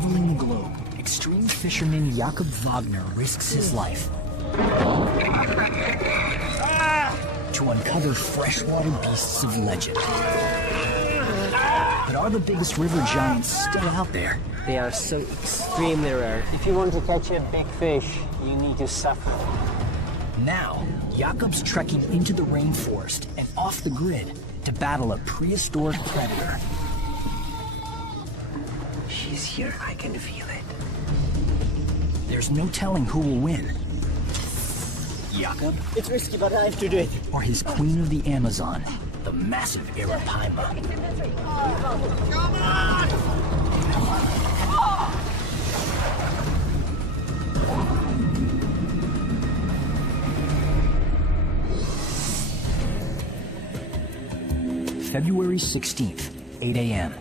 Traveling the globe, extreme fisherman Jakob Wagner risks his life to uncover freshwater beasts of legend. But are the biggest river giants still out there? They are so extremely rare. If you want to catch a big fish, you need to suffer. Now, Jakob's trekking into the rainforest and off the grid to battle a prehistoric predator. She's here, I can feel it. There's no telling who will win. Jakob? It's risky, but I have to do it. Or his queen of the Amazon, the massive Arapaima. Come on! February 16th, 8 a.m.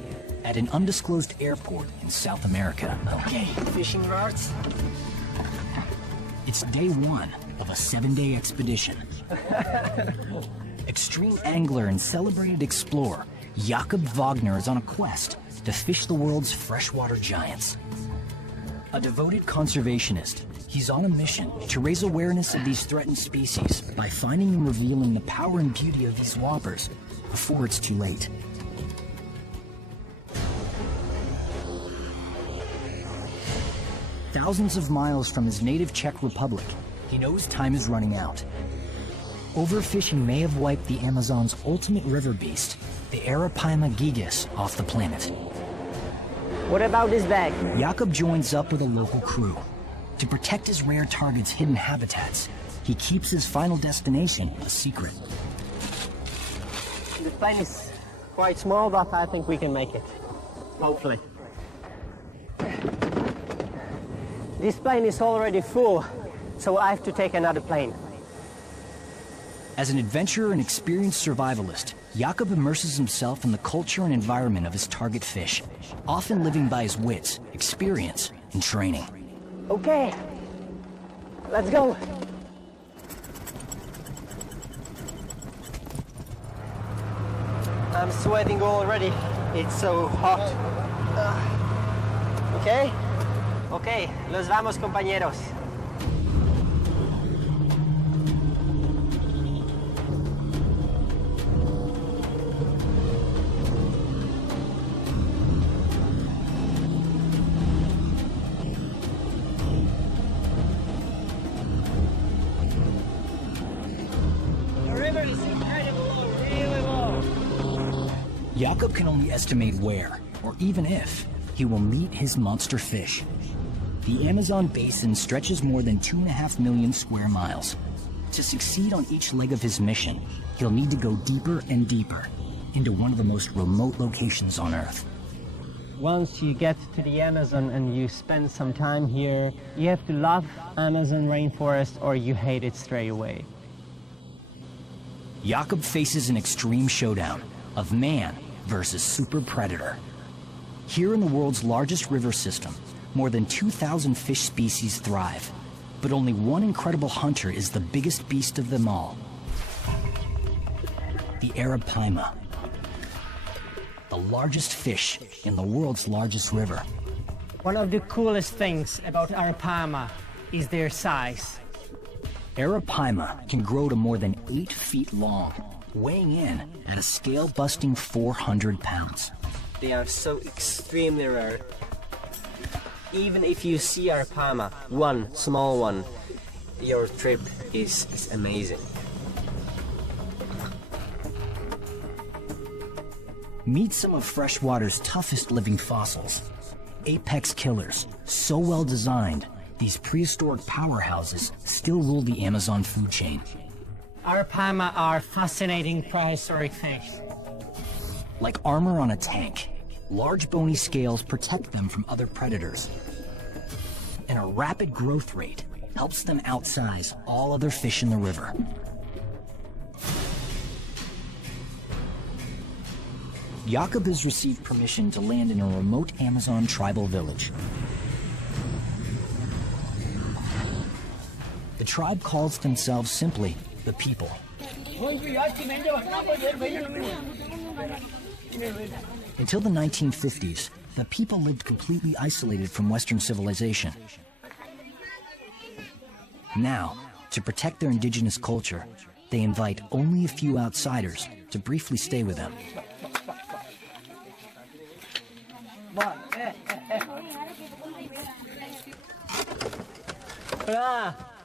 at an undisclosed airport in South America. Okay, fishing rods. It's day one of a 7-day expedition. Extreme angler and celebrated explorer Jakob Wagner is on a quest to fish the world's freshwater giants. A devoted conservationist, he's on a mission to raise awareness of these threatened species by finding and revealing the power and beauty of these whoppers before it's too late. Thousands of miles from his native Czech Republic, he knows time is running out. Overfishing may have wiped the Amazon's ultimate river beast, the Arapaima gigas, off the planet. What about this bag? Jakob joins up with a local crew. To protect his rare target's hidden habitats, he keeps his final destination a secret. The plane is quite small, but I think we can make it. Hopefully. This plane is already full, so I have to take another plane. As an adventurer and experienced survivalist, Jakob immerses himself in the culture and environment of his target fish, often living by his wits, experience, and training. Okay, let's go. I'm sweating already. It's so hot. Okay? Okay, los vamos, compañeros. The river is incredible, unbelievable. Jakob can only estimate where, or even if, he will meet his monster fish. The Amazon basin stretches more than 2.5 million square miles. To succeed on each leg of his mission, he'll need to go deeper and deeper into one of the most remote locations on Earth. Once you get to the Amazon and you spend some time here, you have to love Amazon rainforest or you hate it straight away. Jakob faces an extreme showdown of man versus super predator. Here in the world's largest river system, more than 2,000 fish species thrive, but only one incredible hunter is the biggest beast of them all. The Arapaima, the largest fish in the world's largest river. One of the coolest things about Arapaima is their size. Arapaima can grow to more than 8 feet long, weighing in at a scale-busting 400 pounds. They are so extremely rare. Even if you see Arapaima, one small one, your trip is amazing. Meet some of freshwater's toughest living fossils. Apex killers, so well designed, these prehistoric powerhouses still rule the Amazon food chain. Arapaima are fascinating prehistoric fish. Like armor on a tank, large bony scales protect them from other predators. And a rapid growth rate helps them outsize all other fish in the river. Jakob has received permission to land in a remote Amazon tribal village. The tribe calls themselves simply the People. Until the 1950s, the people lived completely isolated from Western civilization. Now, to protect their indigenous culture, they invite only a few outsiders to briefly stay with them.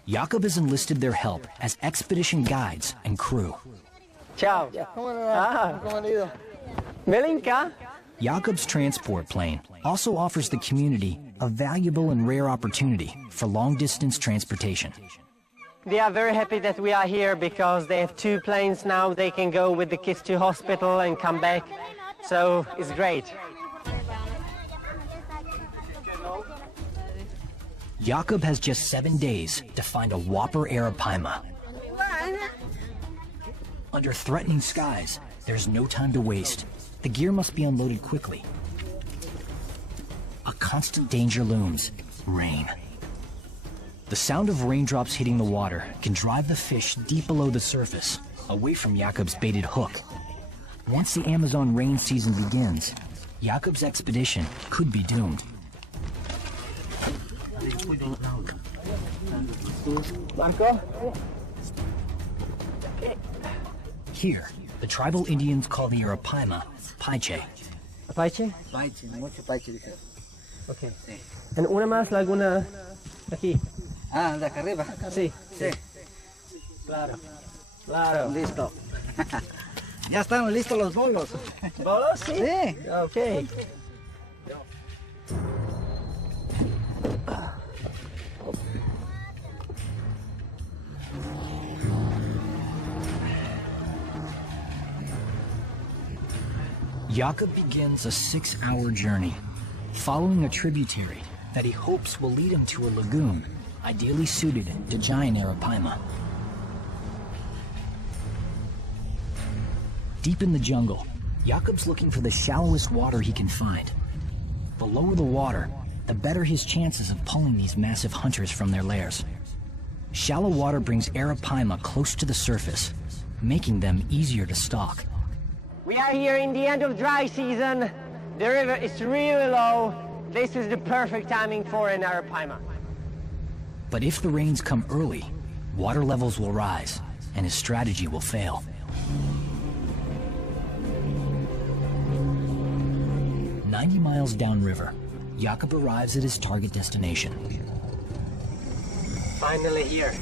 Jakob has enlisted their help as expedition guides and crew. Ciao. Melinka? Jakob's transport plane also offers the community a valuable and rare opportunity for long-distance transportation. They are very happy that we are here because they have 2 planes now. They can go with the kids to hospital and come back. So it's great. Jakob has just 7 days to find a whopper Arapaima. Under threatening skies, there's no time to waste. The gear must be unloaded quickly. A constant danger looms: rain. The sound of raindrops hitting the water can drive the fish deep below the surface, away from Jakob's baited hook. Once the Amazon rain season begins, Jakob's expedition could be doomed. Marco? Here, the tribal Indians call the Arapaima Paiche. Apache? Paiche, mucho paiche. Okay. And una más laguna aquí. Ah, de acá arriba. Sí. Sí. Claro. Claro. Listo. Ya están listos los bolos. ¿Bolos? Sí. Sí. Okay. Jakob begins a 6-hour journey, following a tributary that he hopes will lead him to a lagoon, ideally suited to giant Arapaima. Deep in the jungle, Jakob's looking for the shallowest water he can find. The lower the water, the better his chances of pulling these massive hunters from their lairs. Shallow water brings Arapaima close to the surface, making them easier to stalk. We are here in the end of dry season. The river is really low. This is the perfect timing for an Arapaima. But if the rains come early, water levels will rise, and his strategy will fail. "90 miles downriver, Jakob arrives at his target destination. Finally here.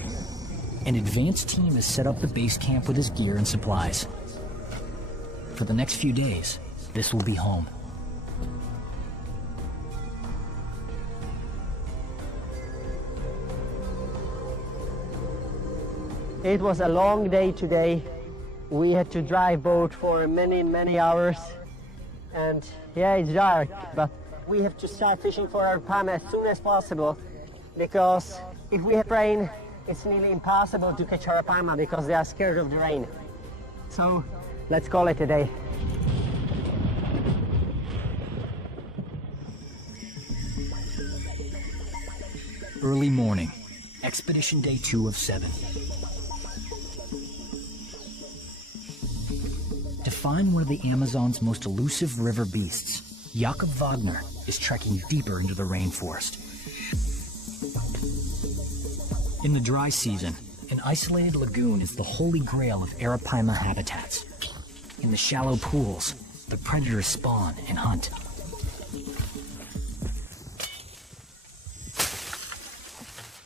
An advanced team has set up the base camp with his gear and supplies. For the next few days, this will be home. It was a long day today. We had to drive boat for many hours. And yeah, it's dark, but we have to start fishing for Arapaima as soon as possible, because if we have rain, it's nearly impossible to catch Arapaima because they are scared of the rain. So let's call it a day. Early morning, expedition day 2 of 7. To find one of the Amazon's most elusive river beasts, Jakob Wagner is trekking deeper into the rainforest. In the dry season, an isolated lagoon is the holy grail of Arapaima habitats. In the shallow pools, the predators spawn and hunt.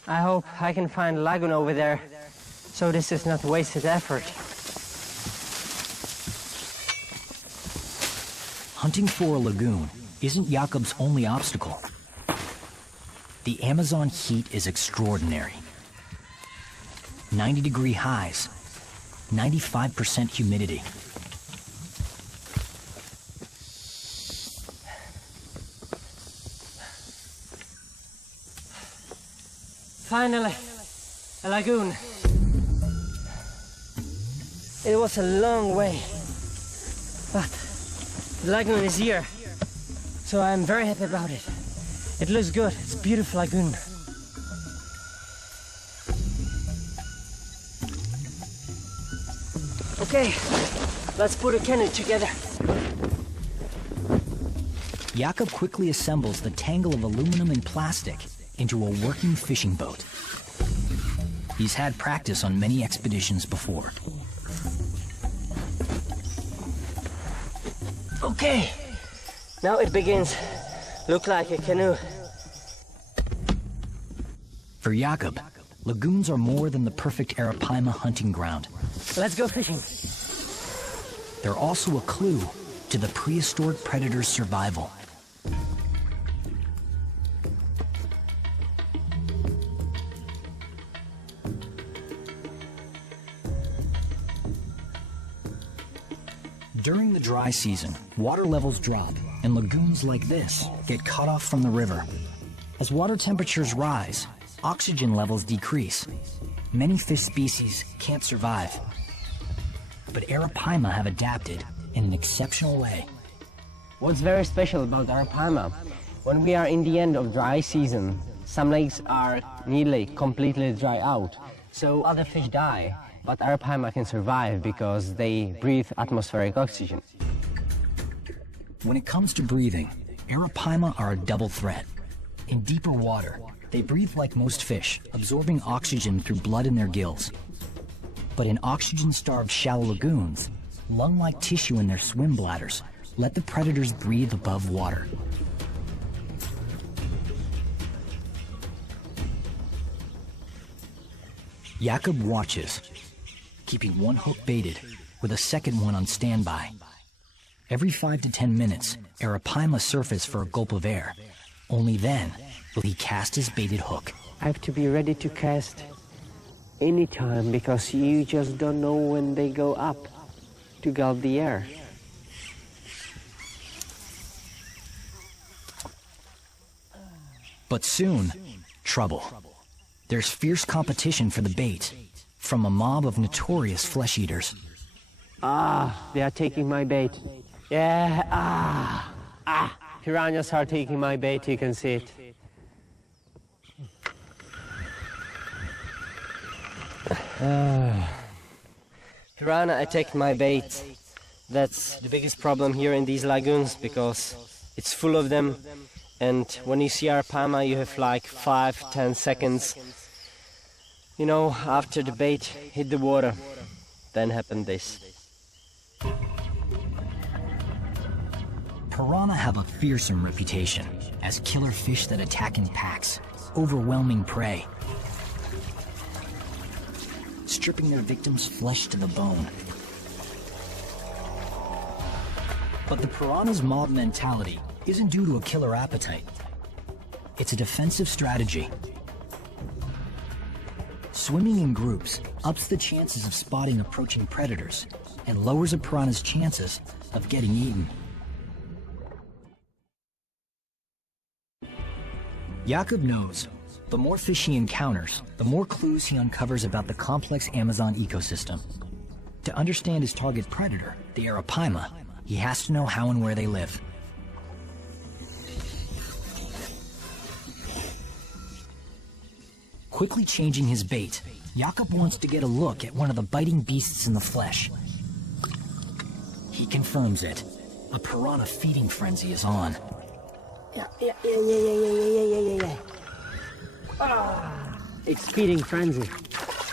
I hope I can find a lagoon over there, so this is not wasted effort. Hunting for a lagoon isn't Jakob's only obstacle. The Amazon heat is extraordinary. 90-degree highs, 95% humidity. Finally, a lagoon. It was a long way, but the lagoon is here, so I'm very happy about it. It looks good. It's a beautiful lagoon. Okay, let's put a canoe together. Jakob quickly assembles the tangle of aluminum and plastic into a working fishing boat. He's had practice on many expeditions before. Okay, now it begins. Look like a canoe. For Jakob, lagoons are more than the perfect Arapaima hunting ground. Let's go fishing. They're also a clue to the prehistoric predator's survival. During the dry season, water levels drop, and lagoons like this get cut off from the river. As water temperatures rise, oxygen levels decrease. Many fish species can't survive. But Arapaima have adapted in an exceptional way. What's very special about Arapaima, when we are in the end of dry season, some lakes are nearly completely dry out, so other fish die. But Arapaima can survive because they breathe atmospheric oxygen. When it comes to breathing, Arapaima are a double threat. In deeper water, they breathe like most fish, absorbing oxygen through blood in their gills. But in oxygen-starved shallow lagoons, lung-like tissue in their swim bladders let the predators breathe above water. Jakob watches, keeping one hook baited with a second one on standby. Every 5 to 10 minutes, Arapaima surface for a gulp of air. Only then will he cast his baited hook. I have to be ready to cast anytime because you just don't know when they go up to gulp the air. But soon, trouble. There's fierce competition for the bait from a mob of notorious flesh eaters. They are taking my bait. Yeah, piranhas are taking my bait, you can see it. Piranha attacked my bait. That's the biggest problem here in these lagoons because it's full of them. And when you see Arapaima, you have like 5-10 seconds. You know, after the bait hit the water, then happened this. Piranha have a fearsome reputation as killer fish that attack in packs, overwhelming prey, stripping their victims' flesh to the bone. But the piranha's mob mentality isn't due to a killer appetite. It's a defensive strategy. Swimming in groups ups the chances of spotting approaching predators and lowers a piranha's chances of getting eaten. Jakob knows the more fish he encounters, the more clues he uncovers about the complex Amazon ecosystem. To understand his target predator, the Arapaima, he has to know how and where they live. Quickly changing his bait, Jakob wants to get a look at one of the biting beasts in the flesh. He confirms it. A piranha feeding frenzy is on. Yeah. It's feeding frenzy.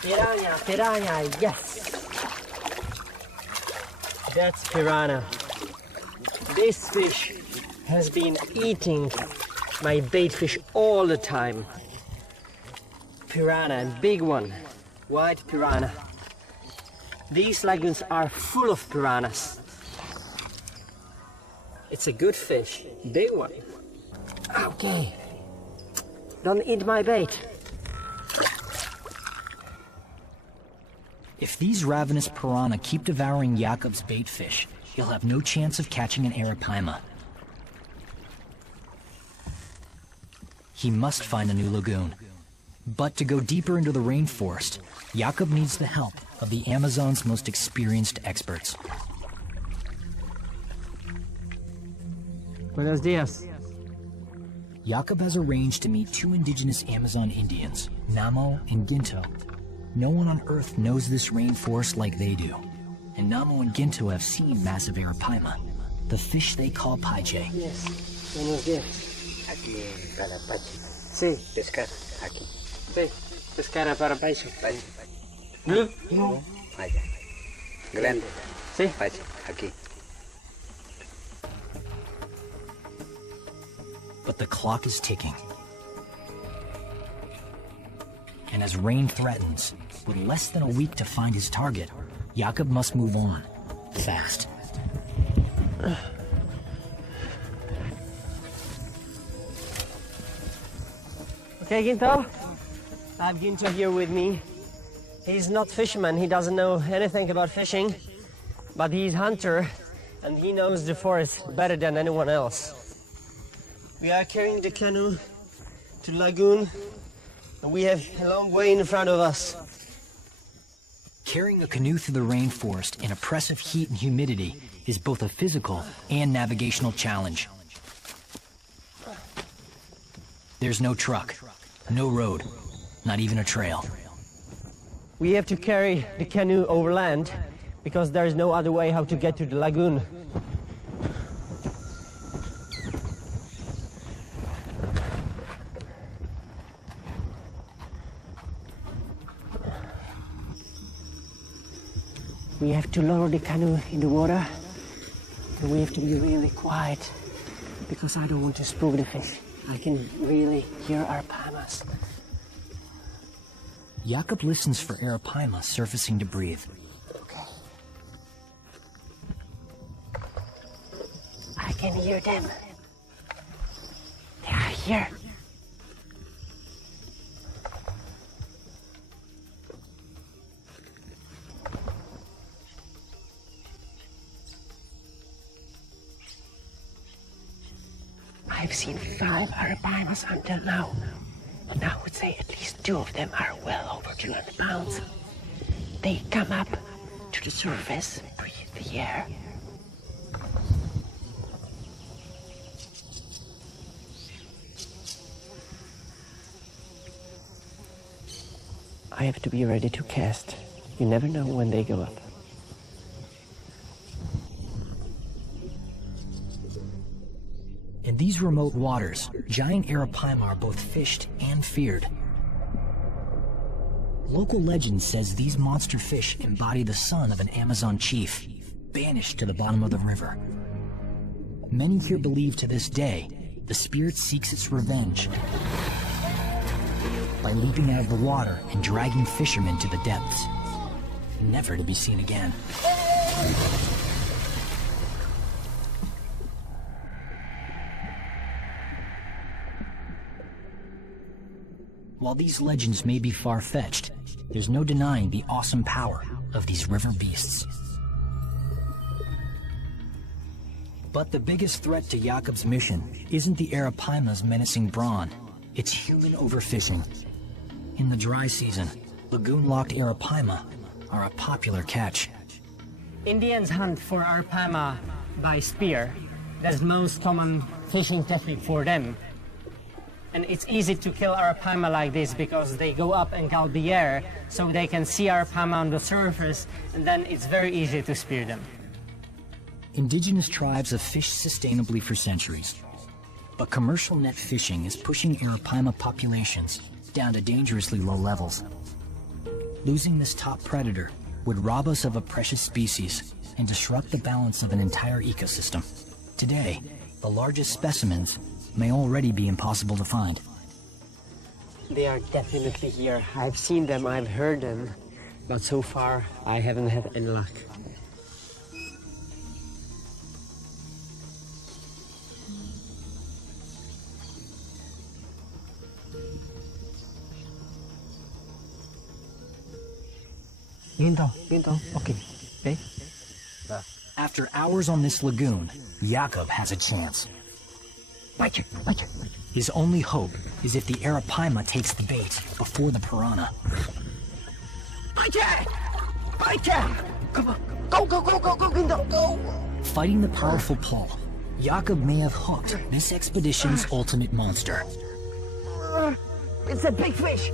Piranha, yes. That's piranha. This fish has been eating my bait fish all the time. Piranha, and big one, white piranha. These lagoons are full of piranhas. It's a good fish, big one. Okay, don't eat my bait. If these ravenous piranha keep devouring Jakob's bait fish, he'll have no chance of catching an Arapaima. He must find a new lagoon. But to go deeper into the rainforest, Jakob needs the help of the Amazon's most experienced experts. Buenos dias. Jakob has arranged to meet two indigenous Amazon Indians, Namo and Ginto. No one on Earth knows this rainforest like they do. And Namo and Ginto have seen massive Arapaima, the fish they call Paije. Yes. Buenos días. Aquí en Calapache. Sí, Pescar, aquí. sí. Pescara para país. Pache. Blue? Allá. Grande. Sí. Pache, aquí. But the clock is ticking. And as rain threatens, with less than a week to find his target, Jakob must move on, fast. Okay, Ginto. I have Ginto here with me. He's not fisherman, he doesn't know anything about fishing, but he's hunter, and he knows the forest better than anyone else. We are carrying the canoe to the lagoon, and we have a long way in front of us. Carrying a canoe through the rainforest in oppressive heat and humidity is both a physical and navigational challenge. There's no truck, no road, not even a trail. We have to carry the canoe overland because there is no other way how to get to the lagoon. We have to lower the canoe in the water, and we have to be really quiet because I don't want to spook the fish. I can really hear arapaima. Jakob listens for arapaima surfacing to breathe. Okay. I can hear them. They are here. I've seen 5 arapaimas until now, and I would say at least 2 of them are well over 200 pounds. They come up to the surface, breathe the air. I have to be ready to cast. You never know when they go up. In these remote waters, giant arapaima are both fished and feared. Local legend says these monster fish embody the son of an Amazon chief, banished to the bottom of the river. Many here believe to this day, the spirit seeks its revenge by leaping out of the water and dragging fishermen to the depths, never to be seen again. While these legends may be far-fetched, there's no denying the awesome power of these river beasts. But the biggest threat to Jakob's mission isn't the arapaima's menacing brawn, it's human overfishing. In the dry season, lagoon-locked arapaima are a popular catch. Indians hunt for arapaima by spear. That's the most common fishing technique for them. And it's easy to kill arapaima like this because they go up and gulp the air, so they can see arapaima on the surface, and then it's very easy to spear them. Indigenous tribes have fished sustainably for centuries, but commercial net fishing is pushing arapaima populations down to dangerously low levels. Losing this top predator would rob us of a precious species and disrupt the balance of an entire ecosystem. Today, the largest specimens may already be impossible to find. They are definitely here. I've seen them, I've heard them, but so far I haven't had any luck. Ginto. Okay. Okay. After hours on this lagoon, Jakob has a chance. Bite. His only hope is if the arapaima takes the bait before the piranha. Bite! Come on. Go, Ginto, go! Fighting the powerful pull, Jakob may have hooked this expedition's ultimate monster. It's a big fish!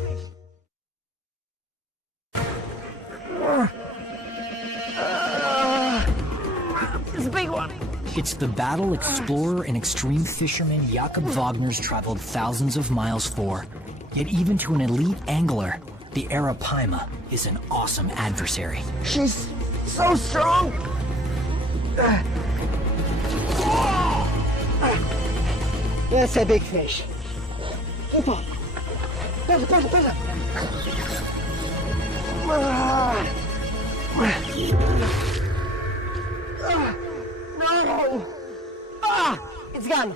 It's a big one! It's the battle explorer and extreme fisherman Jakob Wagner's traveled thousands of miles for. Yet even to an elite angler, the Arapaima is an awesome adversary. She's so strong! That's a big fish. Come on. Pesa. No! It's gone.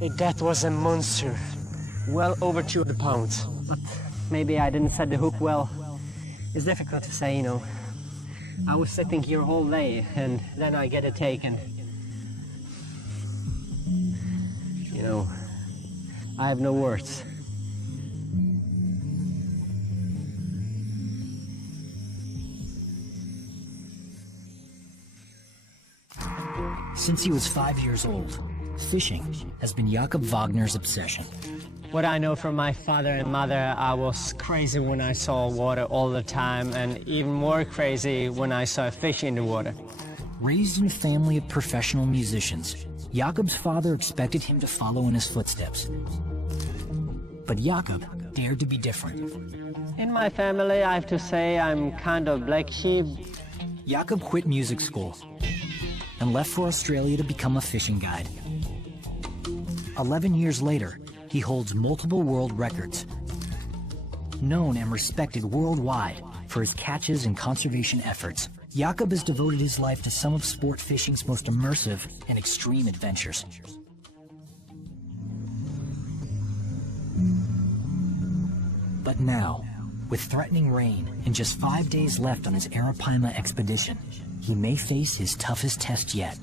That was a monster. Well over 200 pounds. But maybe I didn't set the hook well. It's difficult to say, you know. I was sitting here all day and then I get a take and... You know, I have no words. Since he was 5 years old, fishing has been Jakob Wagner's obsession. What I know from my father and mother, I was crazy when I saw water all the time, and even more crazy when I saw a fish in the water. Raised in a family of professional musicians, Jakob's father expected him to follow in his footsteps. But Jakob dared to be different. In my family, I have to say I'm kind of black sheep. Jakob quit music school and left for Australia to become a fishing guide. 11 years later, he holds multiple world records. Known and respected worldwide for his catches and conservation efforts, Jakob has devoted his life to some of sport fishing's most immersive and extreme adventures. But now, with threatening rain and just 5 days left on his Arapaima expedition, he may face his toughest test yet.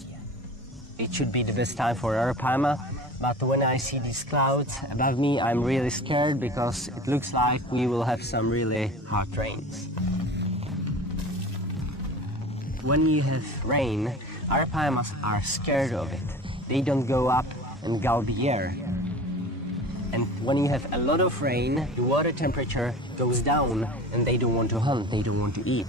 It should be the best time for Arapaima, but when I see these clouds above me, I'm really scared because it looks like we will have some really hard rains. When you have rain, Arapaimas are scared of it. They don't go up and gulp the air. And when you have a lot of rain, the water temperature goes down and they don't want to hunt, they don't want to eat.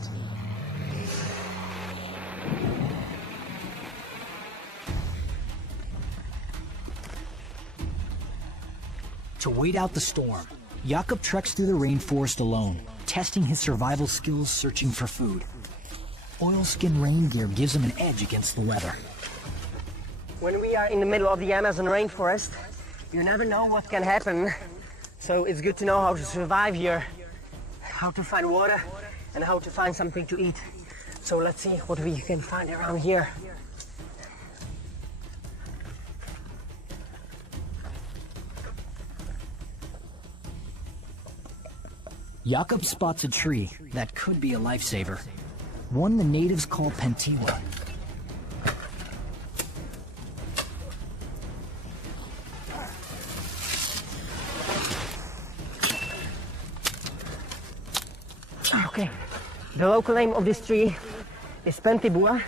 To wait out the storm, Jakob treks through the rainforest alone, testing his survival skills searching for food. Oilskin rain gear gives him an edge against the weather. When we are in the middle of the Amazon rainforest, you never know what can happen. So it's good to know how to survive here, how to find water, and how to find something to eat. So let's see what we can find around here. Jakob spots a tree that could be a lifesaver, one the natives call Pentiwa. Okay, the local name of this tree is Pentibua,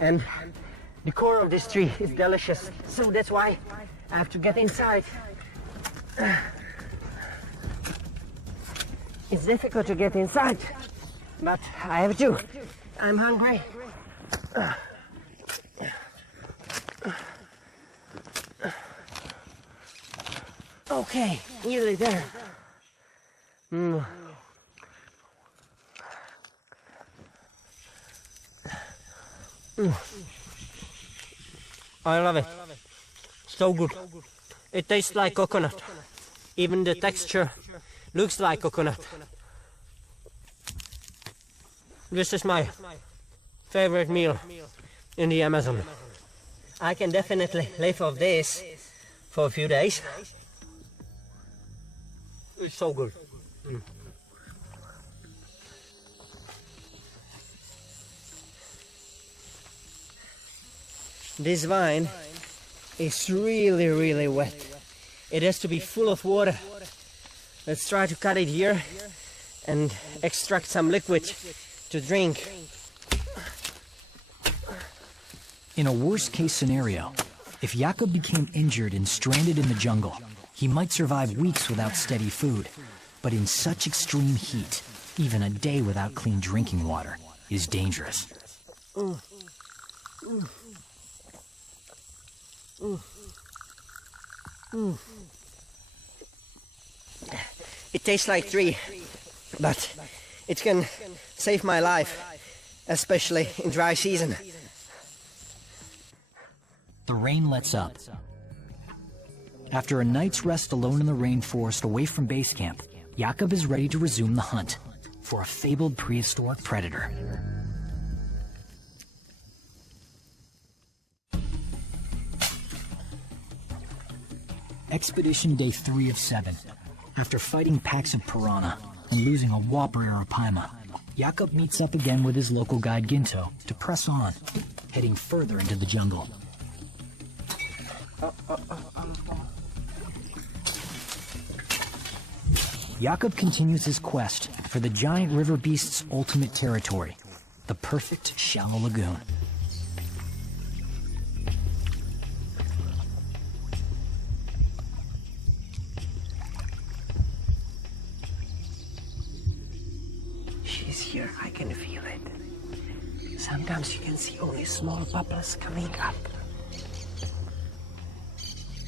and the core of this tree is delicious, so that's why I have to get inside. It's difficult to get inside, but I have to. I'm hungry. Okay, nearly there. I love it. So good. It tastes like coconut. Even the texture looks like coconut. This is my favorite meal in the Amazon. I can definitely live off this for a few days. It's so good. This vine is really, really wet. It has to be full of water. Let's try to cut it here and extract some liquid to drink. In a worst-case scenario, if Jakob became injured and stranded in the jungle, he might survive weeks without steady food. But in such extreme heat, even a day without clean drinking water is dangerous. It tastes like tree, but it can save my life, especially in dry season. The rain lets up. After a night's rest alone in the rainforest away from base camp, Jakob is ready to resume the hunt for a fabled prehistoric predator. Expedition day 3 of 7. After fighting packs of piranha and losing a whopper arapaima, Jakob meets up again with his local guide Ginto to press on, heading further into the jungle. Jakob continues his quest for the giant river beast's ultimate territory, the perfect shallow lagoon. She's here, I can feel it. Sometimes you can see only small bubbles coming up.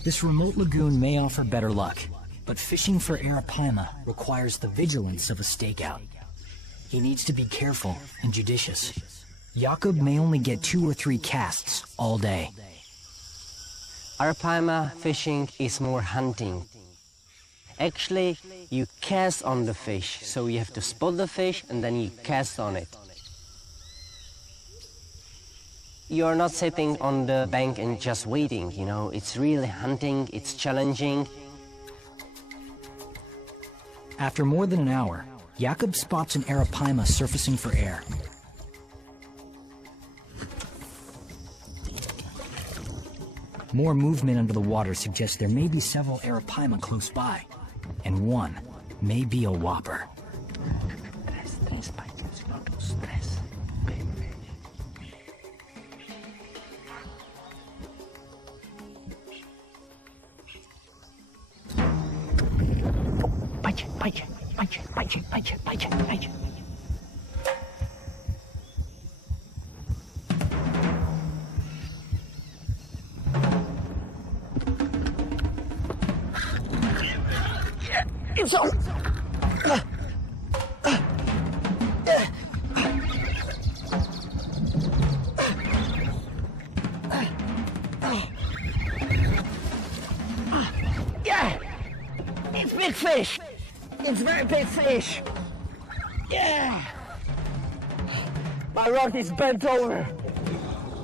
This remote lagoon may offer better luck, but fishing for arapaima requires the vigilance of a stakeout. He needs to be careful and judicious. Jakob may only get 2 or 3 casts all day. Arapaima fishing is more hunting. Actually, you cast on the fish, so you have to spot the fish and then you cast on it. You're not sitting on the bank and just waiting, you know, it's really hunting, it's challenging. After more than an hour, Jakob spots an arapaima surfacing for air. More movement under the water suggests there may be several arapaima close by, and one may be a whopper. It's on! Yeah! It's big fish! It's very big fish! Yeah! My rod is bent over!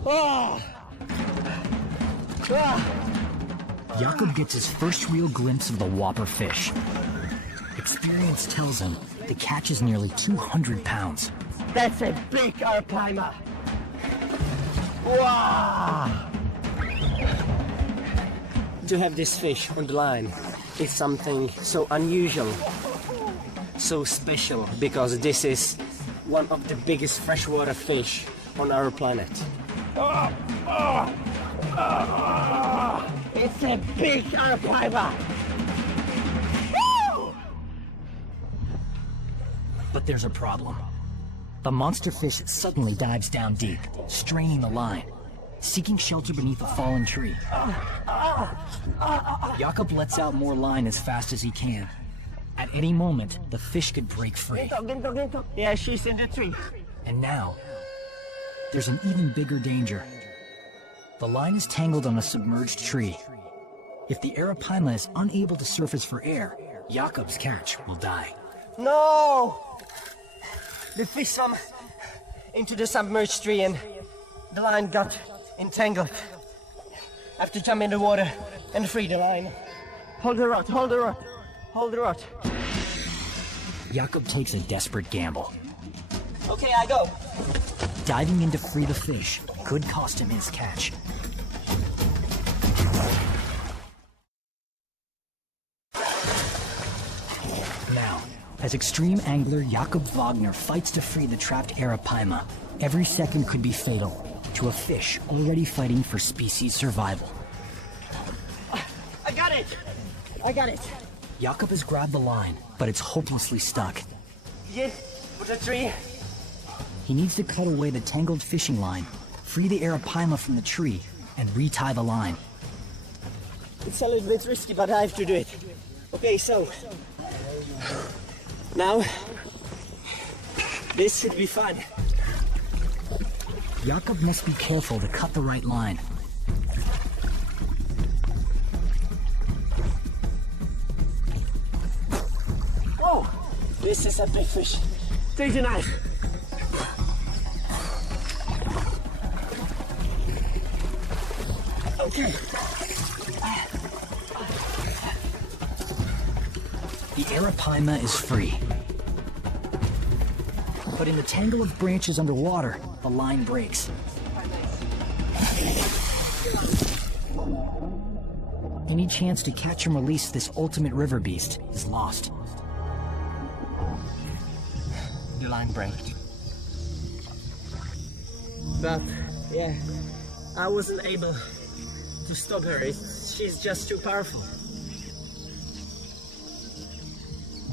Oh! Ah! Jakob gets his first real glimpse of the whopper fish. Experience tells him the catch is nearly 200 pounds. That's a big arapaima! Wow! To have this fish on the line is something so unusual, so special, because this is one of the biggest freshwater fish on our planet. It's a big arapaima! But there's a problem. The monster fish suddenly dives down deep, straining the line, seeking shelter beneath a fallen tree. Jakob lets out more line as fast as he can. At any moment, the fish could break free. Yeah, she's in the tree. And now, there's an even bigger danger. The line is tangled on a submerged tree. If the arapaima is unable to surface for air, Jakob's catch will die. No! The fish swam into the submerged tree and the line got entangled. I have to jump in the water and free the line. Hold the rod, hold the rod, hold the rod. Jakob takes a desperate gamble. Okay, I go. Diving in to free the fish could cost him his catch. Now, as extreme angler Jakob Wagner fights to free the trapped arapaima, every second could be fatal to a fish already fighting for species survival. I got it! I got it! Jakob has grabbed the line, but it's hopelessly stuck. Yes, put a tree. He needs to cut away the tangled fishing line, free the arapaima from the tree, and retie the line. It's a little bit risky, but I have to do it. Okay, so now this should be fun. Jakob must be careful to cut the right line. Oh, this is a big fish. Take the knife. Okay. The arapaima is free. But in the tangle of branches underwater, the line breaks. Any chance to catch and release this ultimate river beast is lost. The line break. But yeah, I wasn't able to stop her. She's just too powerful.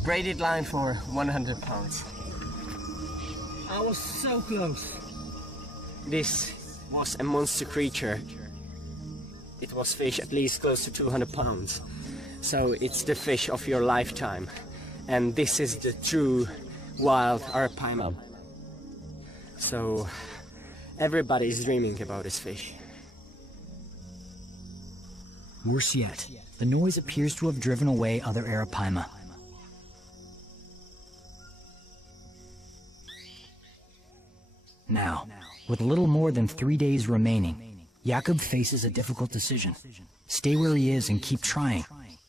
Braided line for 100 pounds. I was so close. This was a monster creature. It was fish at least close to 200 pounds. So it's the fish of your lifetime. And this is the true wild arapaima. So everybody is dreaming about this fish. Worse yet, the noise appears to have driven away other arapaima. Now, with little more than 3 days remaining, Jakob faces a difficult decision. Stay where he is and keep trying,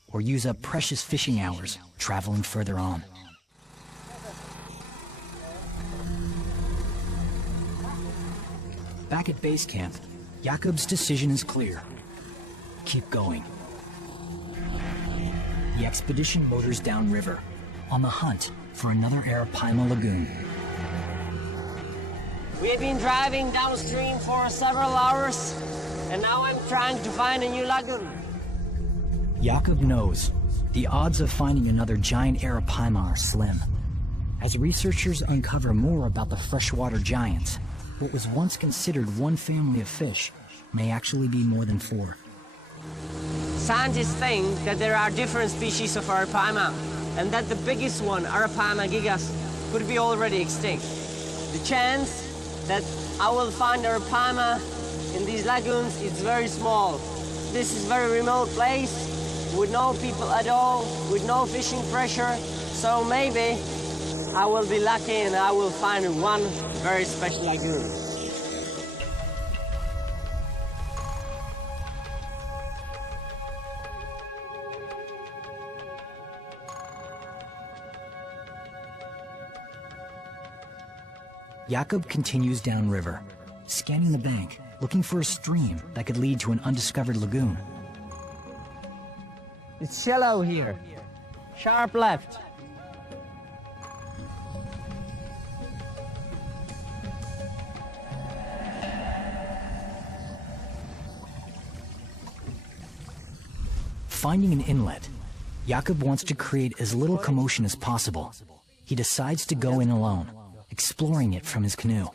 or use up precious fishing hours traveling further on. Back at base camp, Jakob's decision is clear. Keep going. The expedition motors downriver, on the hunt for another arapaima lagoon. We have been driving downstream for several hours, and now I'm trying to find a new lagoon. Jakob knows the odds of finding another giant arapaima are slim. As researchers uncover more about the freshwater giants, what was once considered one family of fish may actually be more than 4. Scientists think that there are different species of arapaima, and that the biggest one, Arapaima gigas, could be already extinct. The chance that I will find arapaima in these lagoons is very small. This is a very remote place, with no people at all, with no fishing pressure, so maybe I will be lucky and I will find one very special lagoon. Jakob continues downriver, scanning the bank, looking for a stream that could lead to an undiscovered lagoon. It's shallow here. Sharp left. Finding an inlet, Jakob wants to create as little commotion as possible. He decides to go in alone, exploring it from his canoe.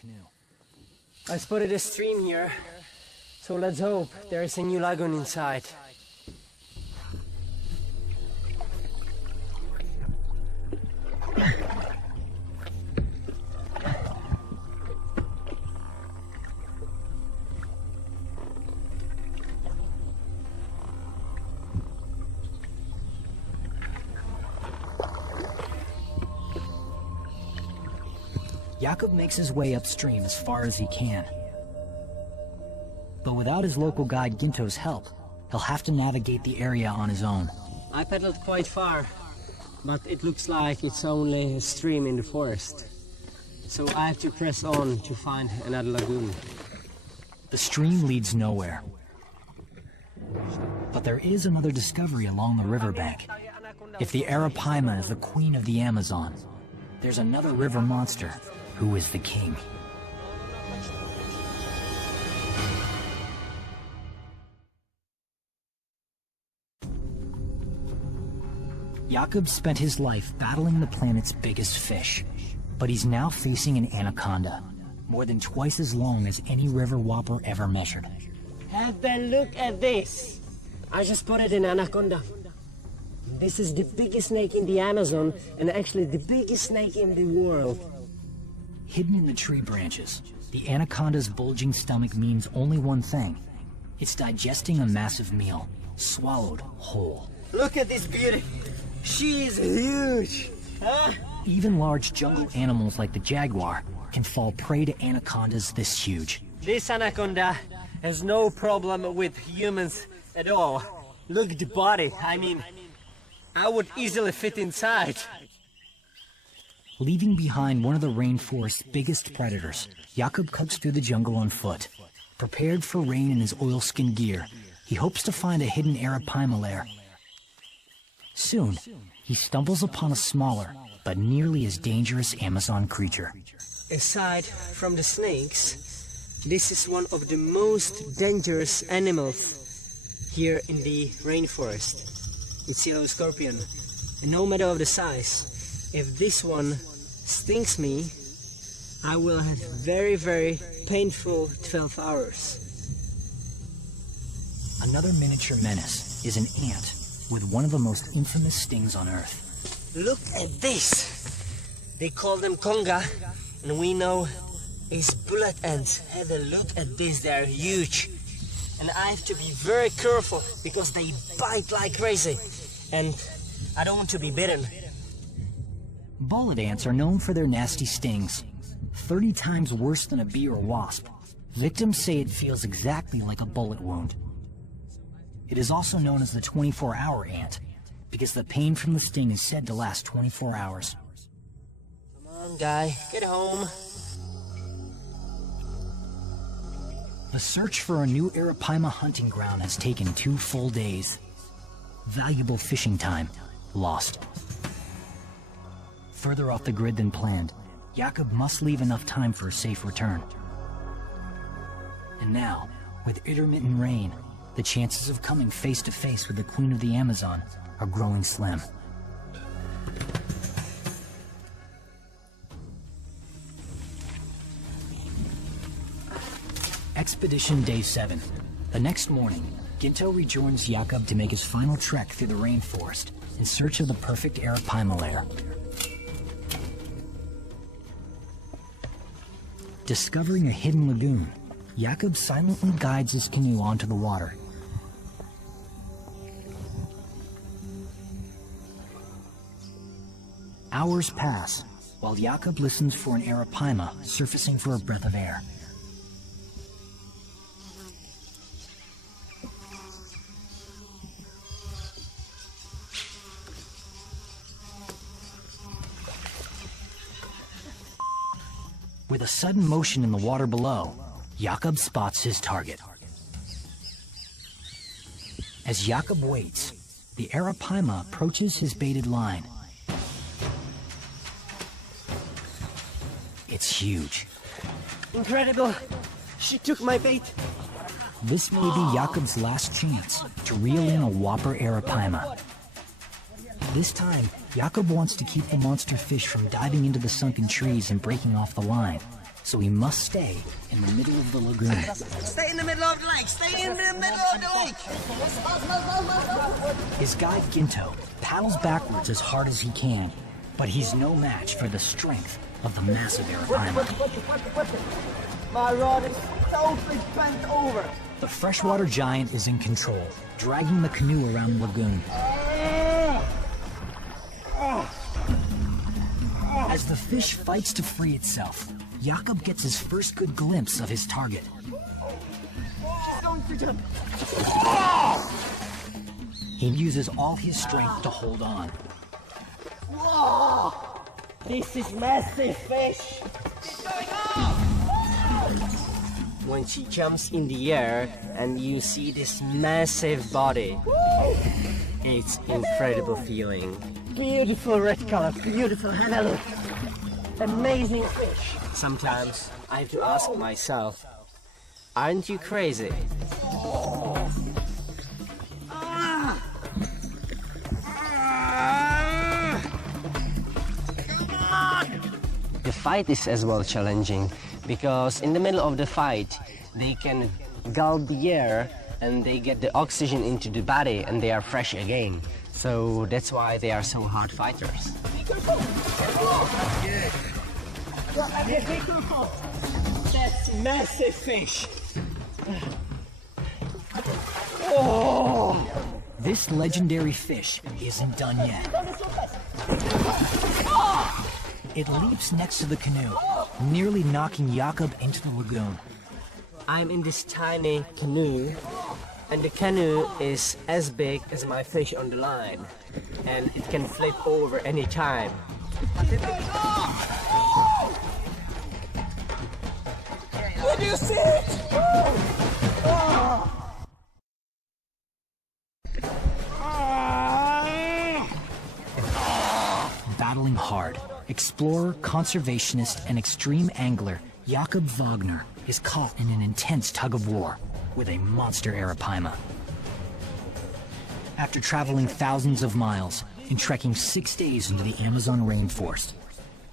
I spotted a stream here, so let's hope there is a new lagoon inside. Jakob makes his way upstream as far as he can. But without his local guide Ginto's help, he'll have to navigate the area on his own. I paddled quite far, but it looks like it's only a stream in the forest. So I have to press on to find another lagoon. The stream leads nowhere. But there is another discovery along the riverbank. If the arapaima is the queen of the Amazon, there's another river monster who is the king. Jakob spent his life battling the planet's biggest fish, but he's now facing an anaconda, more than twice as long as any river whopper ever measured. Have a look at this. I just spotted an anaconda. This is the biggest snake in the Amazon and actually the biggest snake in the world. Hidden in the tree branches, the anaconda's bulging stomach means only one thing. It's digesting a massive meal, swallowed whole. Look at this beauty. She is huge. Even large jungle animals like the jaguar can fall prey to anacondas this huge. This anaconda has no problem with humans at all. Look at the body. I mean, I would easily fit inside. Leaving behind one of the rainforest's biggest predators, Jakob cuts through the jungle on foot. Prepared for rain in his oilskin gear, he hopes to find a hidden arapaima lair. Soon, he stumbles upon a smaller, but nearly as dangerous Amazon creature. Aside from the snakes, this is one of the most dangerous animals here in the rainforest. It's yellow scorpion. And no matter of the size, if this one stings me, I will have very, very painful 12 hours. Another miniature menace is an ant with one of the most infamous stings on Earth. Look at this! They call them conga, and we know it's bullet ants. Have a look at this, they are huge. And I have to be very careful because they bite like crazy. And I don't want to be bitten. Bullet ants are known for their nasty stings, 30 times worse than a bee or wasp. Victims say it feels exactly like a bullet wound. It is also known as the 24-hour ant, because the pain from the sting is said to last 24 hours. Come on, guy, get home. The search for a new arapaima hunting ground has taken 2 full days. Valuable fishing time lost. Further off the grid than planned, Jakob must leave enough time for a safe return. And now, with intermittent rain, the chances of coming face to face with the Queen of the Amazon are growing slim. Expedition Day 7. The next morning, Ginto rejoins Jakob to make his final trek through the rainforest in search of the perfect arapaima lair. Discovering a hidden lagoon, Jakob silently guides his canoe onto the water. Hours pass, while Jakob listens for an arapaima surfacing for a breath of air. With a sudden motion in the water below, Jakob spots his target. As Jakob waits, the arapaima approaches his baited line. It's huge. Incredible! She took my bait. This may be Jakob's last chance to reel in a whopper arapaima. This time, Jakob wants to keep the monster fish from diving into the sunken trees and breaking off the line, so he must stay in the middle of the lagoon. Stay in the middle of the lake! Stay in the middle of the lake! His guide Ginto paddles backwards as hard as he can, but he's no match for the strength of the massive arapaima. My rod is totally bent over. The freshwater giant is in control, dragging the canoe around the lagoon. As the fish fights to free itself, Jakob gets his first good glimpse of his target. He uses all his strength to hold on. Whoa! This is massive fish! When she jumps in the air and you see this massive body, it's incredible feeling. Beautiful red color, beautiful, have a look. Amazing fish. Sometimes I have to ask myself, aren't you crazy? fight is as well challenging, because in the middle of the fight they can gulp the air and they get the oxygen into the body and they are fresh again. So that's why they are so hard fighters. That's massive fish. This legendary fish isn't done yet. It leaps next to the canoe, nearly knocking Jakob into the lagoon. I'm in this tiny canoe, and the canoe is as big as my fish on the line, and it can flip over any time. Did you see it? Battling hard, explorer, conservationist, and extreme angler Jakob Wagner is caught in an intense tug-of-war with a monster arapaima. After traveling thousands of miles and trekking 6 days into the Amazon rainforest,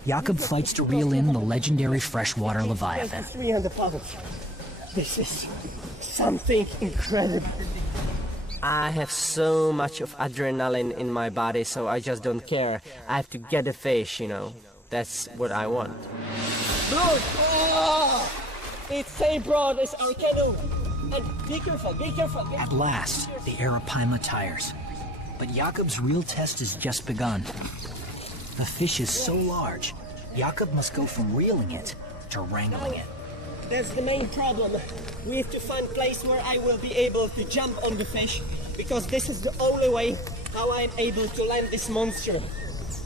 Jakob fights to reel in the legendary freshwater leviathan. 300 pounds. This is something incredible. I have so much of adrenaline in my body, so I just don't care. I have to get a fish, you know. That's what I want. Look! Oh, it's same broad as our canoe. And be careful, be careful. At last, the arapaima tires. But Jakob's real test has just begun. The fish is so large, Jakob must go from reeling it to wrangling it. That's the main problem. We have to find a place where I will be able to jump on the fish, because this is the only way how I'm able to land this monster.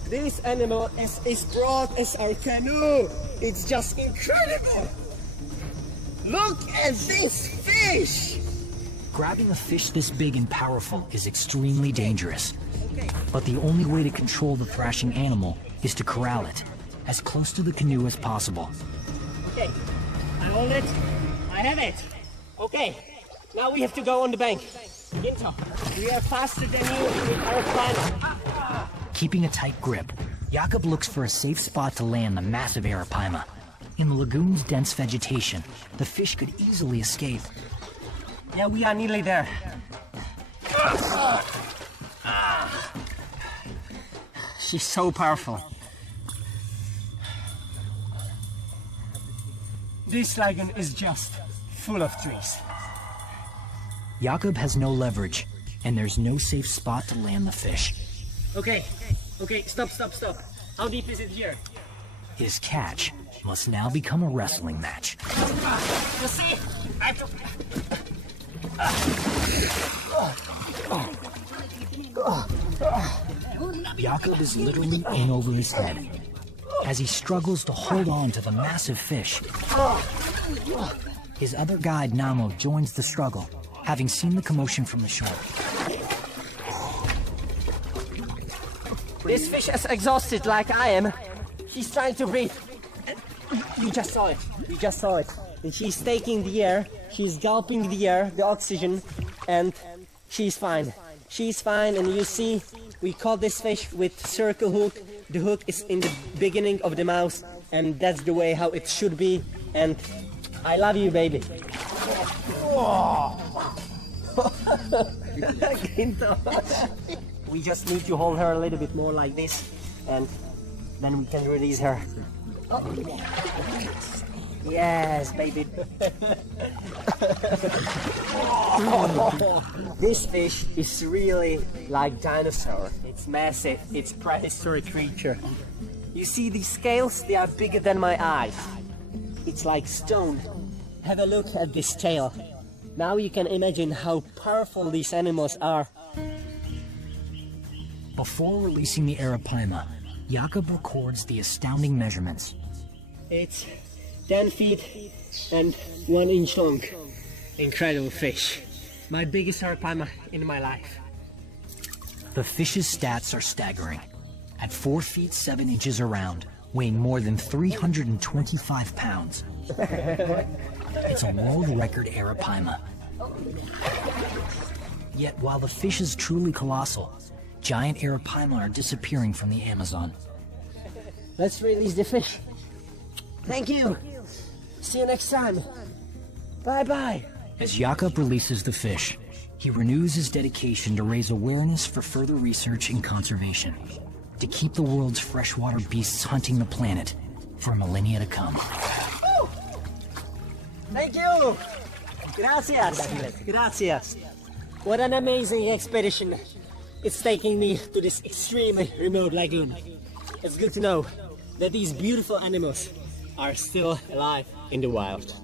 This animal is as broad as our canoe. It's just incredible. Look at this fish! Grabbing a fish this big and powerful is extremely dangerous. But the only way to control the thrashing animal is to corral it as close to the canoe as possible. Okay, I hold it. I have it. Okay, now we have to go on the bank. Ginto, we are faster than you with our plan. Keeping a tight grip, Jakob looks for a safe spot to land the massive arapaima. In the lagoon's dense vegetation, the fish could easily escape. Yeah, we are nearly there. She's so powerful. This lagoon is just full of trees. Jakob has no leverage, and there's no safe spot to land the fish. Okay, stop. How deep is it here? His catch must now become a wrestling match. You see? I have to... Jakob is literally in over his head as he struggles to hold on to the massive fish. His other guide, Namo, joins the struggle, having seen the commotion from the shore. This fish is exhausted like I am. She's trying to breathe. You just saw it. And she's taking the air, she's gulping the air, the oxygen, and she's fine. She's fine, and you see, we caught this fish with circle hook. The hook is in the beginning of the mouth, and that's the way how it should be. And I love you, baby. We just need to hold her a little bit more like this, and then we can release her. Yes, baby. This fish is really like dinosaur. It's massive. It's prehistoric creature. You see these scales? They are bigger than my eyes. It's like stone. Have a look at this tail. Now you can imagine how powerful these animals are. Before releasing the arapaima, Jakob records the astounding measurements. It's 10 feet and 1 inch long. Incredible fish. My biggest arapaima in my life. The fish's stats are staggering. At 4 feet 7 inches around, weighing more than 325 pounds. It's a world record arapaima. Yet while the fish is truly colossal, giant arapaima are disappearing from the Amazon. Let's release the fish. Thank you. See you next time. Bye-bye. As Jakob releases the fish, he renews his dedication to raise awareness for further research and conservation, to keep the world's freshwater beasts hunting the planet for millennia to come. Thank you. Gracias. Gracias. What an amazing expedition. It's taking me to this extremely remote lagoon. It's good to know that these beautiful animals are still alive in the wild.